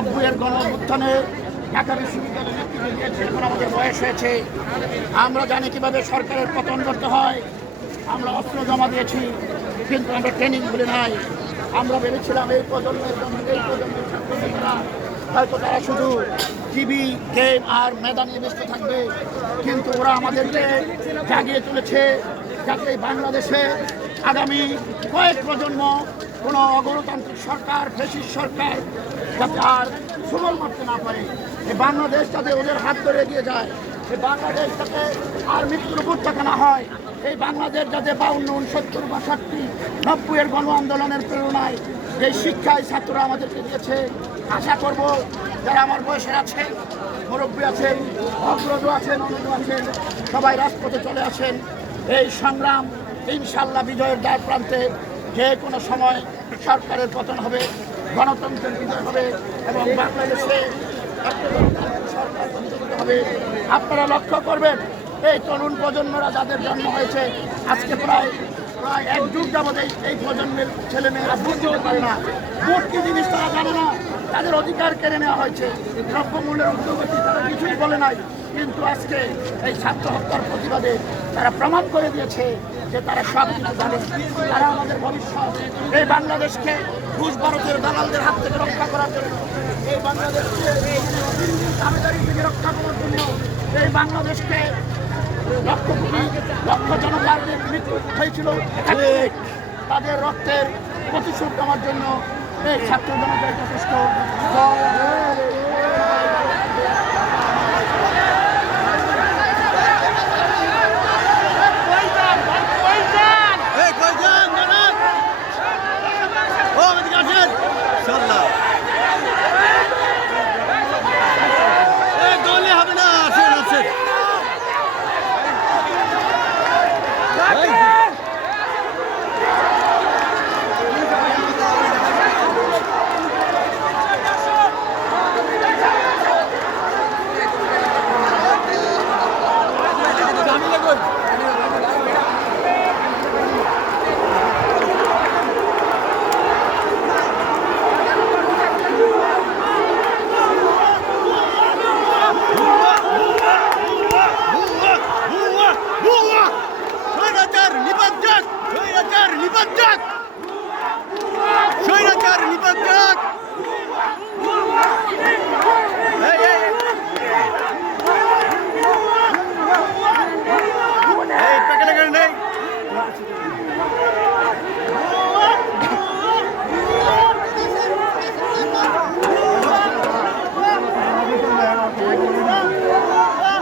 90-এর গণ-অভ্যুত্থানে ঢাকা বিশ্ববিদ্যালয়ের নেতৃত্ব দিয়েছে। এখন আমাদের বয়স হয়েছে, আমরা জানি কিভাবে সরকারের পতন করতে হয়। আমরা অস্ত্র জমা দিয়েছি, কিন্তু আমরা ট্রেনিং ভুলে নাই। আমরা ভেবেছিলাম এই প্রজন্মের ছাত্রছাত্রীরা হয়তো তারা শুধু টিভি গেম আর মেধা নিয়ে ব্যস্ত থাকবে, কিন্তু ওরা আমাদেরকে জাগিয়ে তুলেছে যাতে বাংলাদেশে আগামী কয়েক প্রজন্ম কোনো অগণতান্ত্রিক সরকার, ফ্যাসিস্ট সরকার যাতে আর সুবল মারতে না পারে। এই বাংলাদেশ যাতে ওদের হাত ধরে এগিয়ে যায়, এই বাংলাদেশ যাতে আর মৃত্যুর উপত্যকা না হয়, এই বাংলাদেশ যাতে 52, 70, 62, 90-এর গণ আন্দোলনের প্রেরণায় এই শিক্ষায় ছাত্ররা আমাদেরকে দিয়েছে। আশা করব যারা আমার বয়সের আছেন, মুরব্বী আছেন, অগ্রজ আছেন, অনুজ আছেন, সবাই রাজপথে চলে আসেন। এই সংগ্রাম ইনশাল্লাহ বিজয়ের দ্বার প্রান্তে যে কোনো সময় সরকারের পতন হবে, গণতন্ত্রের বিজয় হবে এবং বাংলাদেশে একটা গণতান্ত্রিক সরকার প্রতিষ্ঠিত হবে। আপনারা লক্ষ্য করবেন এই তরুণ প্রজন্মরা যাদের জন্ম হয়েছে আজকে প্রায় এক যুগ যাবৎ এই প্রজন্মের ছেলেমেয়েরা ভোট দিতে পারে না। ভোট কি জিনিস তারা জানে না, তাদের অধিকার কেড়ে নেওয়া হয়েছে। দ্রব্যমূল্যের উদ্যোগতি তারা কিছুই বলে নাই, কিন্তু আজকে এই ছাত্র হত্যার প্রতিবাদে তারা প্রমাণ করে দিয়েছে যে তারা সব কিছু জানে। তারা আমাদের ভবিষ্যৎ। এই বাংলাদেশকে ঘুষ ভারতের দালালদের হাত থেকে রক্ষা করার জন্য, এই বাংলাদেশকে দাবিদারি থেকে রক্ষা করার জন্য, এই বাংলাদেশকে লক্ষ জনতার মৃত্যু হয়েছিল তাদের রক্তের প্রতিশোধ নেওয়ার জন্য এই ছাত্র জনতার যথেষ্ট।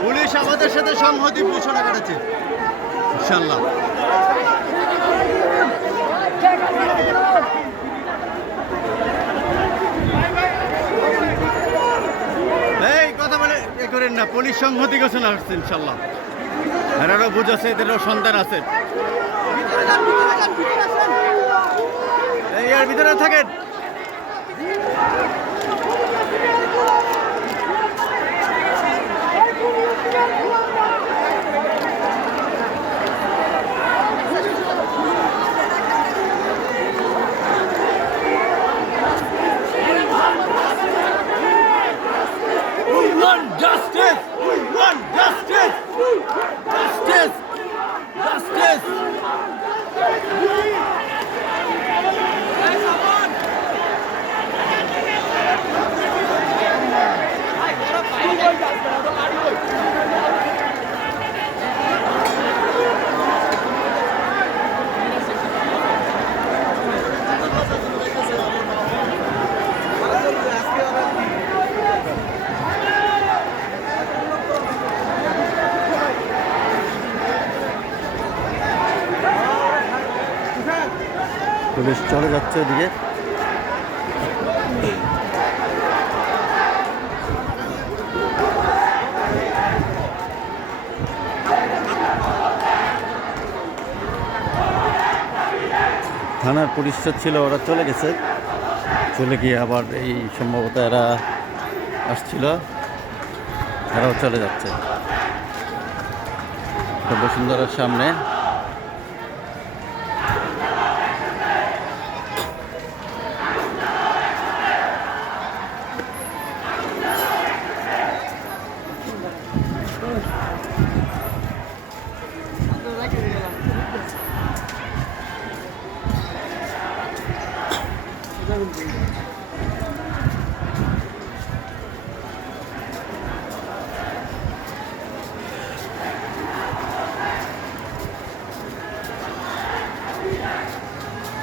পুলিশ আমাদের সাথে সংহতি ঘোষণা করেছে ইনশাআল্লাহ। এই কথা বলে এ করেন না, পুলিশ সংহতি ঘোষণা করছে ইনশাআল্লাহ। এরারও বুঝেছে, এদেরও সন্তান আছে। এই এর ভিতরে থাকেন। Justice! We want justice! Justice! Justice! Police চলে যাচ্ছে ওদিকে। থানার পুলিশরা ছিল, ওরা চলে গেছে। চলে গিয়ে আবার এই সম্ভবত এরা আসছিল, এরাও চলে যাচ্ছে বসুন্ধরার সামনে।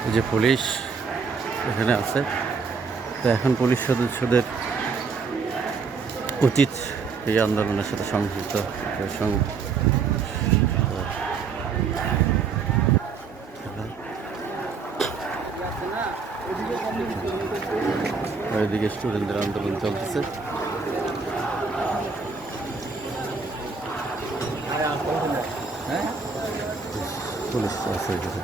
এই যে পুলিশ এখানে আছে, তো এখন পুলিশ সদস্যদের উচিত এই আন্দোলনের সাথে সংযুক্ত এদিকে স্টুডেন্টদের আন্দোলন চলতেছে। পুলিশ আছে এখানে।